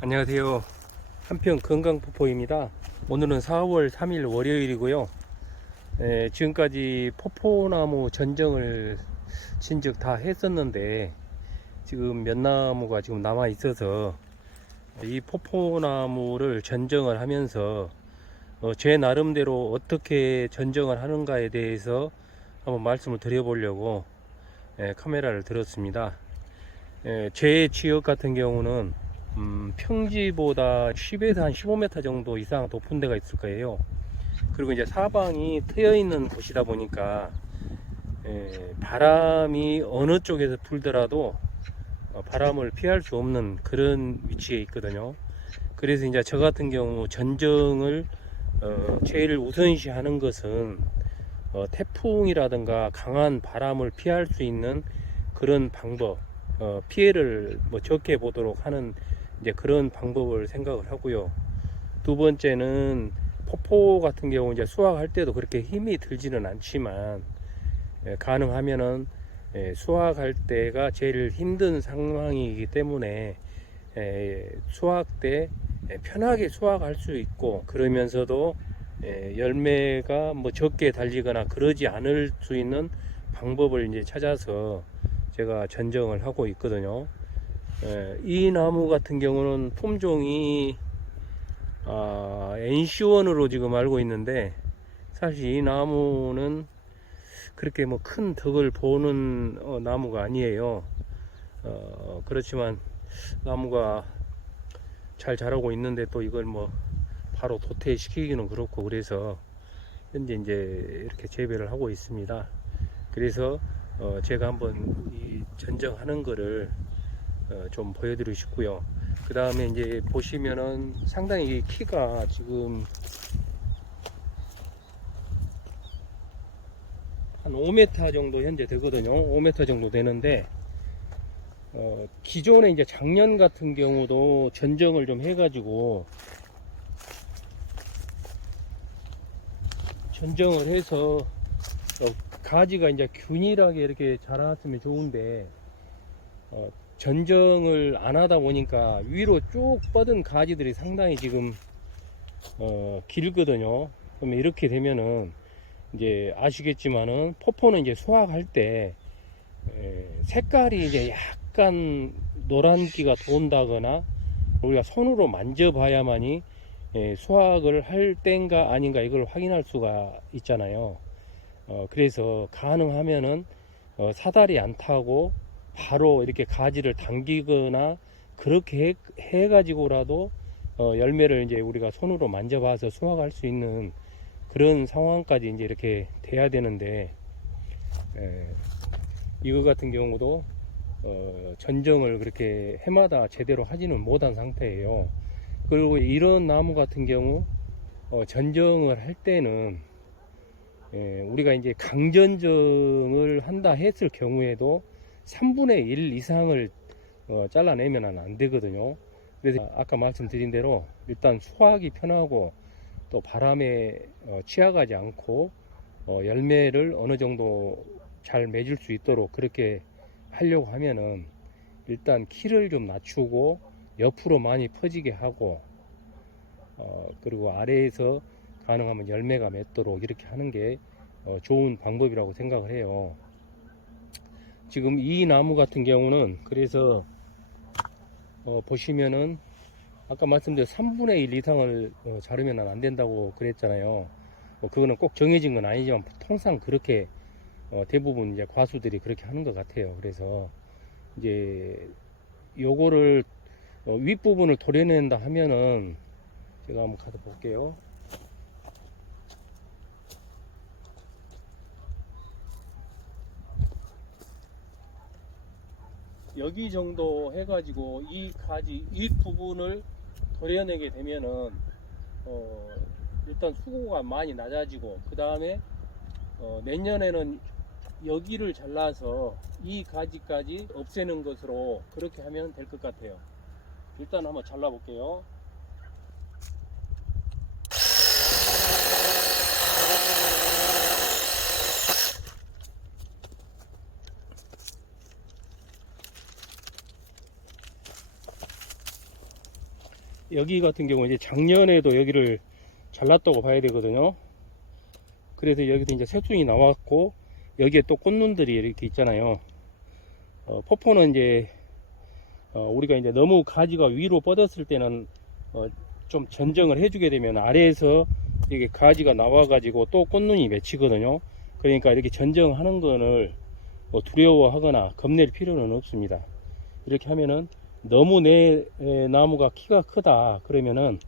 안녕하세요. 한평 건강포포입니다. 오늘은 4월 3일 월요일이고요. 지금까지 포포나무 전정을 진즉 다 했었는데 지금 몇 나무가 지금 남아 있어서 이 포포나무를 전정을 하면서 제 나름대로 어떻게 전정을 하는가에 대해서 한번 말씀을 드려보려고 카메라를 들었습니다. 제 지역 같은 경우는 평지보다 10에서 한 15m 정도 이상 높은 데가 있을 거예요. 그리고 이제 사방이 트여 있는 곳이다 보니까 바람이 어느 쪽에서 불더라도 바람을 피할 수 없는 그런 위치에 있거든요. 그래서 이제 저 같은 경우 전정을 제일 우선시 하는 것은 태풍이라든가 강한 바람을 피할 수 있는 그런 방법, 피해를 뭐 적게 보도록 하는 이제 그런 방법을 생각을 하고요. 두 번째는 포포 같은 경우 이제 수확할 때도 그렇게 힘이 들지는 않지만 가능하면은 수확할 때가 제일 힘든 상황이기 때문에 수확 때 편하게 수확할 수 있고 그러면서도 열매가 뭐 적게 달리거나 그러지 않을 수 있는 방법을 이제 찾아서 제가 전정을 하고 있거든요. 이 나무 같은 경우는 품종이 NC1으로 지금 알고 있는데 사실 이 나무는 그렇게 뭐 큰 덕을 보는 나무가 아니에요. 그렇지만 나무가 잘 자라고 있는데 또 이걸 뭐 바로 도태시키기는 그렇고 그래서 현재 이제 이렇게 재배를 하고 있습니다. 그래서 제가 한번 이 전정하는 거를 좀 보여드리고 싶고요. 그 다음에 이제 보시면은 상당히 키가 지금 한 5m 정도 현재 되거든요. 5m 정도 되는데 기존에 이제 작년 같은 경우도 전정을 좀 해가지고 전정을 해서 가지가 이제 균일하게 이렇게 자라났으면 좋은데 전정을 안 하다 보니까 위로 쭉 뻗은 가지들이 상당히 지금 길거든요. 그러면 이렇게 되면은 이제 아시겠지만은 포포는 이제 수확할 때 색깔이 이제 약간 노란기가 돈다거나 우리가 손으로 만져봐야만이 수확을 할 때인가 아닌가 이걸 확인할 수가 있잖아요. 그래서 가능하면은 사다리 안 타고 바로 이렇게 가지를 당기거나 그렇게 해가지고라도 열매를 이제 우리가 손으로 만져봐서 수확할 수 있는 그런 상황까지 이제 이렇게 돼야 되는데 이거 같은 경우도 전정을 그렇게 해마다 제대로 하지는 못한 상태예요. 그리고 이런 나무 같은 경우 전정을 할 때는 우리가 이제 강전정을 한다 했을 경우에도 3분의 1 이상을 잘라내면 안 되거든요. 그래서 아까 말씀드린 대로 일단 수확이 편하고 또 바람에 취약하지 않고 열매를 어느 정도 잘 맺을 수 있도록 그렇게 하려고 하면은 일단 키를 좀 낮추고 옆으로 많이 퍼지게 하고 그리고 아래에서 가능하면 열매가 맺도록 이렇게 하는 게 좋은 방법이라고 생각을 해요. 지금 이 나무 같은 경우는 그래서 보시면은 아까 말씀드린 3분의 1 이상을 자르면 안 된다고 그랬잖아요. 그거는 꼭 정해진 건 아니지만 통상 그렇게 대부분 이제 과수들이 그렇게 하는 것 같아요. 그래서 이제 요거를 윗부분을 도려낸다 하면은 제가 한번 가서 볼게요. 여기 정도 해가지고 이 가지 윗부분을 도려내게 되면은 일단 수고가 많이 낮아지고 그 다음에 내년에는 여기를 잘라서 이 가지까지 없애는 것으로 그렇게 하면 될 것 같아요. 일단 한번 잘라 볼게요. 여기 같은 경우 이제 작년에도 여기를 잘랐다고 봐야 되거든요. 그래서 여기도 이제 새순이 나왔고, 여기에 또 꽃눈들이 이렇게 있잖아요. 포포는 이제 우리가 이제 너무 가지가 위로 뻗었을 때는 좀 전정을 해주게 되면 아래에서 이게 가지가 나와가지고 또 꽃눈이 맺히거든요. 그러니까 이렇게 전정하는 거를 두려워하거나 겁낼 필요는 없습니다. 이렇게 하면은 너무 내 나무가 키가 크다 그러면은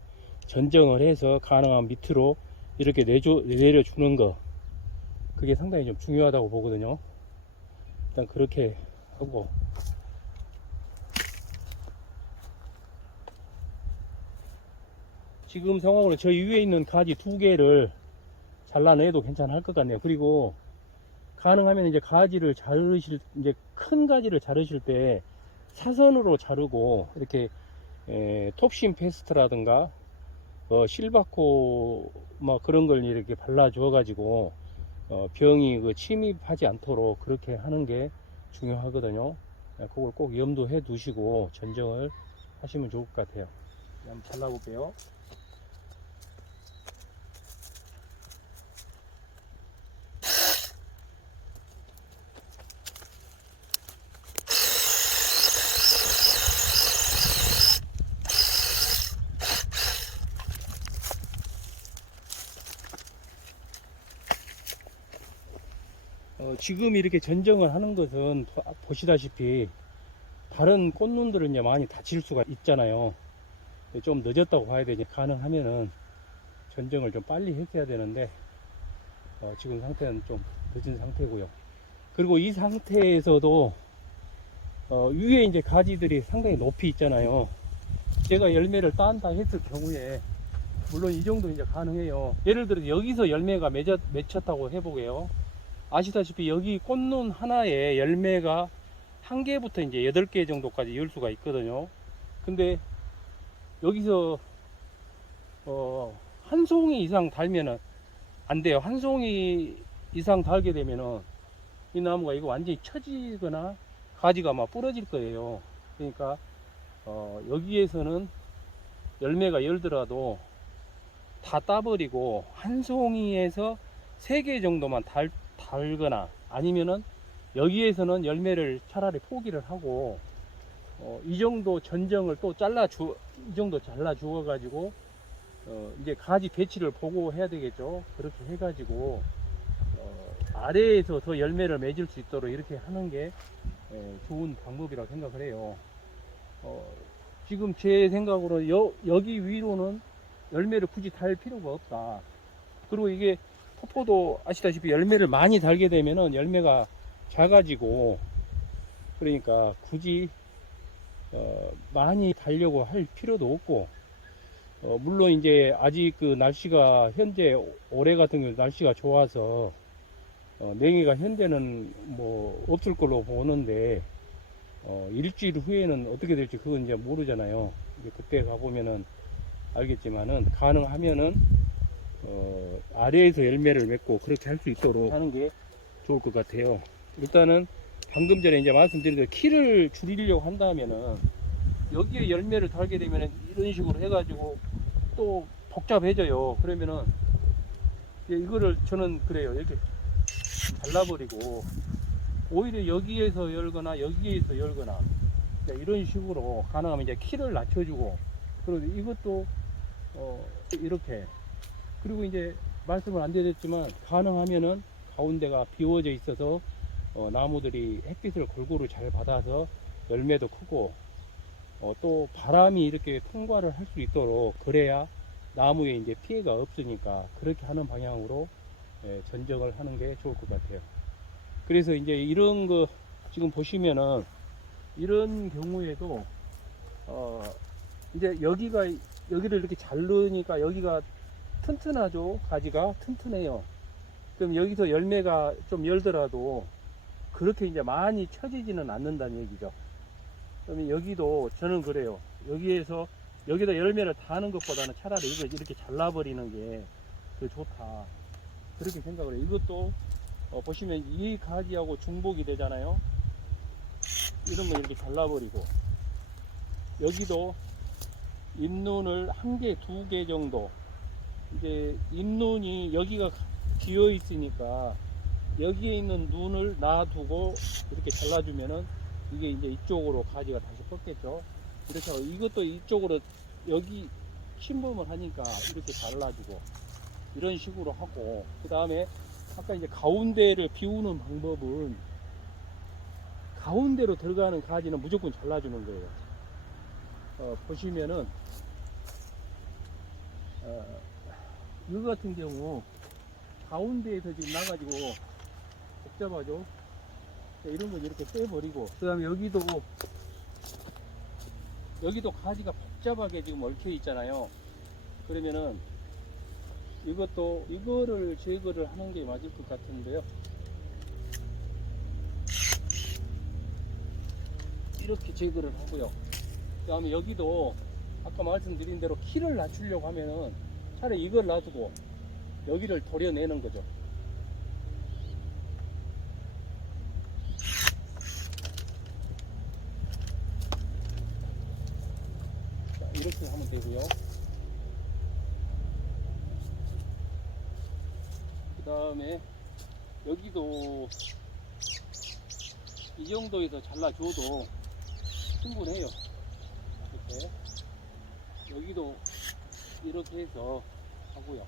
전정을 해서 가능한 밑으로 이렇게 내려주는 거, 그게 상당히 좀 중요하다고 보거든요. 일단 그렇게 하고, 지금 상황으로 저 위에 있는 가지 2개를 잘라내도 괜찮을 것 같네요. 그리고 가능하면 이제 가지를 자르실, 이제 큰 가지를 자르실 때 사선으로 자르고, 이렇게 톱신 페스트라든가 실바코 뭐 그런 걸 이렇게 발라 줘 가지고 병이 침입하지 않도록 그렇게 하는 게 중요하거든요. 그걸 꼭 염두해 두시고 전정을 하시면 좋을 것 같아요. 한번 잘라볼게요. 지금 이렇게 전정을 하는 것은 보시다시피 다른 꽃눈들은 이제 많이 다칠 수가 있잖아요. 좀 늦었다고 봐야 되지. 가능하면은 전정을 좀 빨리 했어야 되는데 지금 상태는 좀 늦은 상태고요. 그리고 이 상태에서도 위에 이제 가지들이 상당히 높이 있잖아요. 제가 열매를 딴다 했을 경우에 물론 이 정도 이제 가능해요. 예를 들어 여기서 열매가 맺혔다고 해보게요. 아시다시피 여기 꽃눈 하나에 열매가 1개부터 이제 8개 정도까지 열 수가 있거든요. 근데 여기서 한 송이 이상 달면은 안 돼요. 한 송이 이상 달게 되면은 이 나무가 이거 완전히 처지거나 가지가 막 부러질 거예요. 그러니까 여기에서는 열매가 열더라도 다 따버리고 한 송이에서 3개 정도만 달거나, 아니면은 여기에서는 열매를 차라리 포기를 하고 이 정도 전정을 또 이 정도 잘라 주어 가지고 이제 가지 배치를 보고 해야 되겠죠. 그렇게 해 가지고 아래에서 더 열매를 맺을 수 있도록 이렇게 하는 게 좋은 방법이라고 생각을 해요. 지금 제 생각으로 여기 위로는 열매를 굳이 달 필요가 없다. 그리고 이게 포포도 아시다시피 열매를 많이 달게 되면은 열매가 작아지고, 그러니까 굳이 많이 달려고 할 필요도 없고, 물론 이제 아직 그 날씨가 현재 올해 같은 경우 날씨가 좋아서 냉해가 현재는 뭐 없을 걸로 보는데 일주일 후에는 어떻게 될지 그건 이제 모르잖아요. 이제 그때 가보면은 알겠지만은, 가능하면은 아래에서 열매를 맺고 그렇게 할 수 있도록 하는 게 좋을 것 같아요. 일단은 방금 전에 이제 말씀드린 대로 키를 줄이려고 한다면은 여기에 열매를 달게 되면은 이런 식으로 해가지고 또 복잡해져요. 그러면은 이거를 저는 그래요. 이렇게 잘라버리고 오히려 여기에서 열거나 여기에서 열거나 이런 식으로 가능하면 이제 키를 낮춰주고, 그리고 이것도 이렇게, 그리고 이제 말씀을 안 드렸지만 가능하면은 가운데가 비워져 있어서 나무들이 햇빛을 골고루 잘 받아서 열매도 크고 또 바람이 이렇게 통과를 할 수 있도록, 그래야 나무에 이제 피해가 없으니까 그렇게 하는 방향으로 전정을 하는 게 좋을 것 같아요. 그래서 이제 이런 거 지금 보시면은 이런 경우에도 이제 여기를 이렇게 자르니까 여기가 튼튼하죠. 가지가 튼튼해요. 그럼 여기서 열매가 좀 열더라도 그렇게 이제 많이 처지지는 않는다는 얘기죠. 그러면 여기도 저는 그래요. 여기다 열매를 다는 것보다는 차라리 이걸 이렇게 잘라버리는 게 더 좋다. 그렇게 생각을 해요. 이것도 보시면 이 가지하고 중복이 되잖아요. 이런 거 이렇게 잘라버리고, 여기도 잎눈을 한 개, 두 개 정도. 이제 잎눈이 여기가 비어 있으니까 여기에 있는 눈을 놔두고 이렇게 잘라주면은 이게 이제 이쪽으로 가지가 다시 뻗겠죠. 이렇게 하고 이것도 이쪽으로 여기 침범을 하니까 이렇게 잘라주고 이런 식으로 하고, 그 다음에 아까 이제 가운데를 비우는 방법은 가운데로 들어가는 가지는 무조건 잘라주는 거예요. 보시면은 이거 같은 경우 가운데에서 지금 나가지고 복잡하죠. 이런 건 이렇게 빼버리고, 그 다음에 여기도 가지가 복잡하게 지금 얽혀 있잖아요. 그러면은 이거를 제거를 하는 게 맞을 것 같은데요. 이렇게 제거를 하고요. 그 다음에 여기도 아까 말씀드린 대로 키를 낮추려고 하면은 차라리 이걸 놔두고 여기를 도려내는 거죠. 자, 이렇게 하면 되고요. 그 다음에 여기도 이 정도에서 잘라줘도 충분해요. 이렇게 여기도 이렇게 해서 하고요.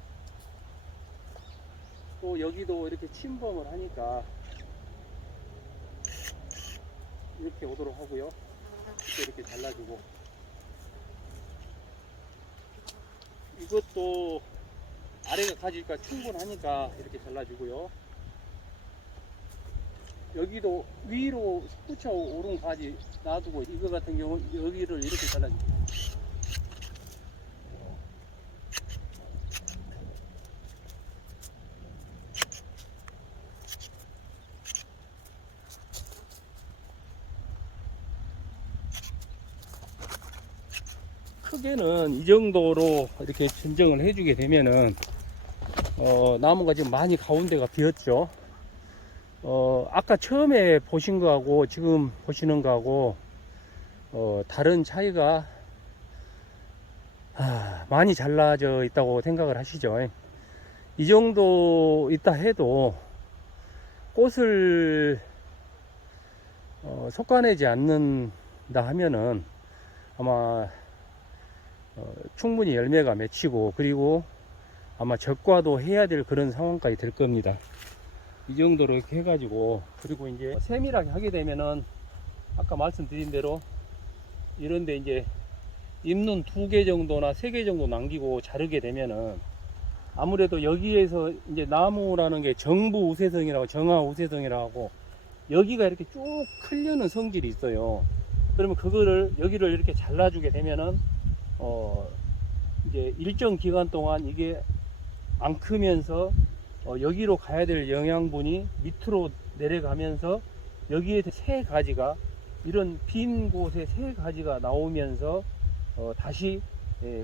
또 여기도 이렇게 침범을 하니까 이렇게 오도록 하고요. 이렇게 잘라주고, 이것도 아래가 가지가 충분하니까 이렇게 잘라주고요. 여기도 위로 솟구쳐 오른 가지 놔두고 이거 같은 경우는 여기를 이렇게 잘라주고, 크게는 이 정도로 이렇게 진정을 해주게 되면은 나무가 지금 많이 가운데가 비었죠. 아까 처음에 보신 거하고 지금 보시는 거하고 다른 차이가 많이 잘라져 있다고 생각을 하시죠. 이 정도 있다 해도 꽃을 솎아내지 않는다 하면은 아마 충분히 열매가 맺히고, 그리고 아마 적과도 해야 될 그런 상황까지 될 겁니다. 이 정도로 이렇게 해가지고, 그리고 이제 세밀하게 하게 되면은 아까 말씀드린 대로 이런데 이제 잎눈 2개 정도나 3개 정도 남기고 자르게 되면은 아무래도 여기에서 이제 나무라는 게 정부 우세성이라고, 정화 우세성이라고 하고, 여기가 이렇게 쭉 클려는 성질이 있어요. 그러면 그거를 여기를 이렇게 잘라주게 되면은 이제 일정 기간 동안 이게 안 크면서 여기로 가야 될 영양분이 밑으로 내려가면서 여기에 새 가지가, 이런 빈 곳에 새 가지가 나오면서 다시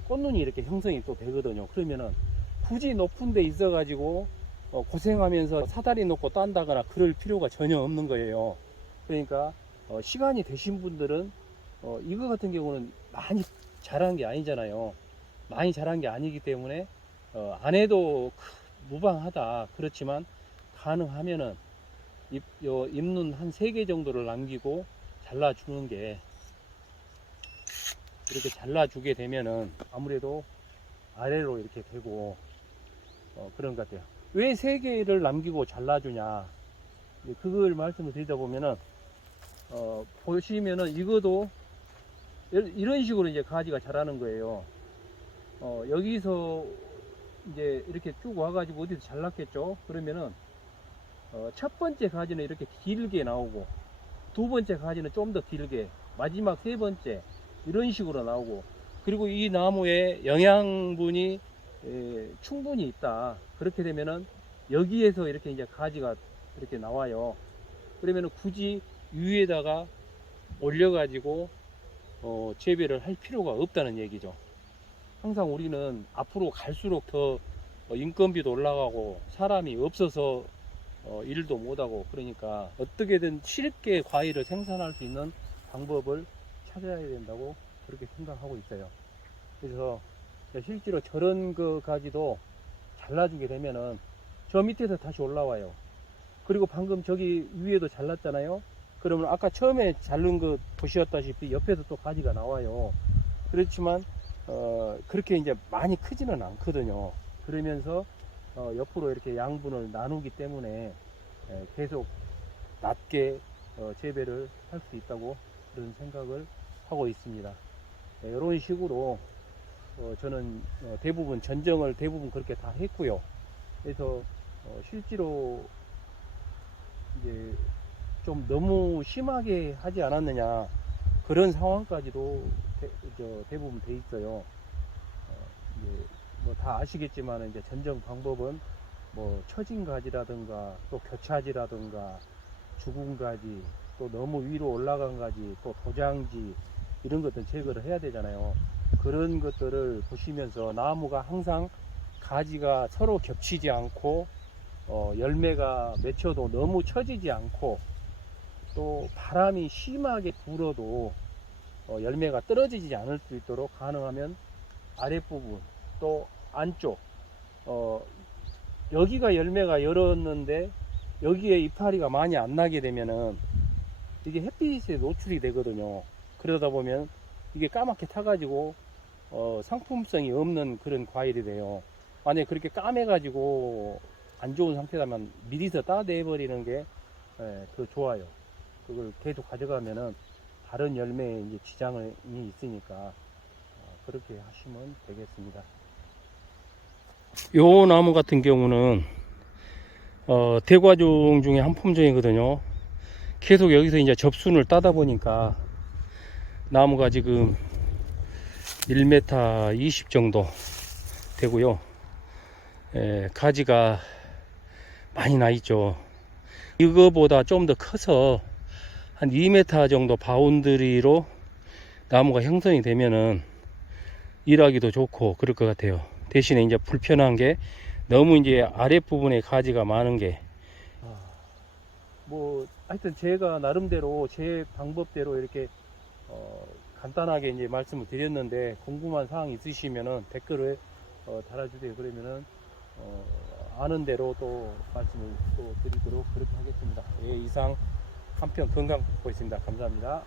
꽃눈이 이렇게 형성이 또 되거든요. 그러면은 굳이 높은 데 있어 가지고 고생하면서 사다리 놓고 딴다거나 그럴 필요가 전혀 없는 거예요. 그러니까 시간이 되신 분들은 이거 같은 경우는 많이 자란 게 아니잖아요. 많이 자란 게 아니기 때문에 안 해도 무방하다. 그렇지만 가능하면은 잎눈 한 3개 정도를 남기고 잘라주는 게, 이렇게 잘라주게 되면은 아무래도 아래로 이렇게 되고 그런 것 같아요. 왜 3개를 남기고 잘라주냐, 그걸 말씀을 드리다 보면은 보시면은 이거도 이런 식으로 이제 가지가 자라는 거예요. 여기서 이제 이렇게 쭉 와가지고 어디서 잘랐겠죠. 그러면은 첫 번째 가지는 이렇게 길게 나오고, 두 번째 가지는 좀 더 길게, 마지막 세 번째 이런 식으로 나오고, 그리고 이 나무에 영양분이 충분히 있다. 그렇게 되면은 여기에서 이렇게 이제 가지가 이렇게 나와요. 그러면은 굳이 위에다가 올려가지고 재배를 할 필요가 없다는 얘기죠. 항상 우리는 앞으로 갈수록 더 인건비도 올라가고 사람이 없어서 일도 못하고, 그러니까 어떻게든 쉽게 과일을 생산할 수 있는 방법을 찾아야 된다고 그렇게 생각하고 있어요. 그래서 실제로 저런 그 가지도 잘라주게 되면은 저 밑에서 다시 올라와요. 그리고 방금 저기 위에도 잘랐잖아요. 그러면 아까 처음에 자른 거 보셨다시피 옆에도 또 가지가 나와요. 그렇지만 그렇게 이제 많이 크지는 않거든요. 그러면서 옆으로 이렇게 양분을 나누기 때문에 계속 낮게 재배를 할 수 있다고 그런 생각을 하고 있습니다. 이런 식으로 저는 대부분 전정을 대부분 그렇게 다 했고요. 그래서 실제로 이제 좀 너무 심하게 하지 않았느냐 그런 상황까지도 대부분 돼 있어요. 뭐 다 아시겠지만 이제 전정 방법은 뭐 처진 가지라든가 또 교차지라든가 죽은 가지 또 너무 위로 올라간 가지 또 도장지 이런 것들 제거를 해야 되잖아요. 그런 것들을 보시면서 나무가 항상 가지가 서로 겹치지 않고 열매가 맺혀도 너무 처지지 않고 또 바람이 심하게 불어도 열매가 떨어지지 않을 수 있도록 가능하면 아랫부분 또 안쪽 여기가 열매가 열었는데 여기에 이파리가 많이 안 나게 되면은 이게 햇빛에 노출이 되거든요. 그러다 보면 이게 까맣게 타가지고 상품성이 없는 그런 과일이 돼요. 만약에 그렇게 까매가지고 안 좋은 상태라면 미리서 따내 버리는 게 더 좋아요. 그걸 계속 가져가면은 다른 열매에 이제 지장이 있으니까 그렇게 하시면 되겠습니다. 요 나무 같은 경우는 대과종 중에 한 품종이거든요. 계속 여기서 이제 접순을 따다 보니까 나무가 지금 1m 20 정도 되고요. 가지가 많이 나 있죠. 이거보다 좀 더 커서 한 2m 정도 바운드리로 나무가 형성이 되면은 일하기도 좋고 그럴 것 같아요. 대신에 이제 불편한 게 너무 이제 아랫부분에 가지가 많은 게 뭐 하여튼 제가 나름대로 제 방법대로 이렇게 간단하게 이제 말씀을 드렸는데 궁금한 사항 있으시면은 댓글을 달아주세요. 그러면은 아는 대로 또 말씀을 또 드리도록 그렇게 하겠습니다. 예, 이상 한평 건강보고였습니다. 감사합니다.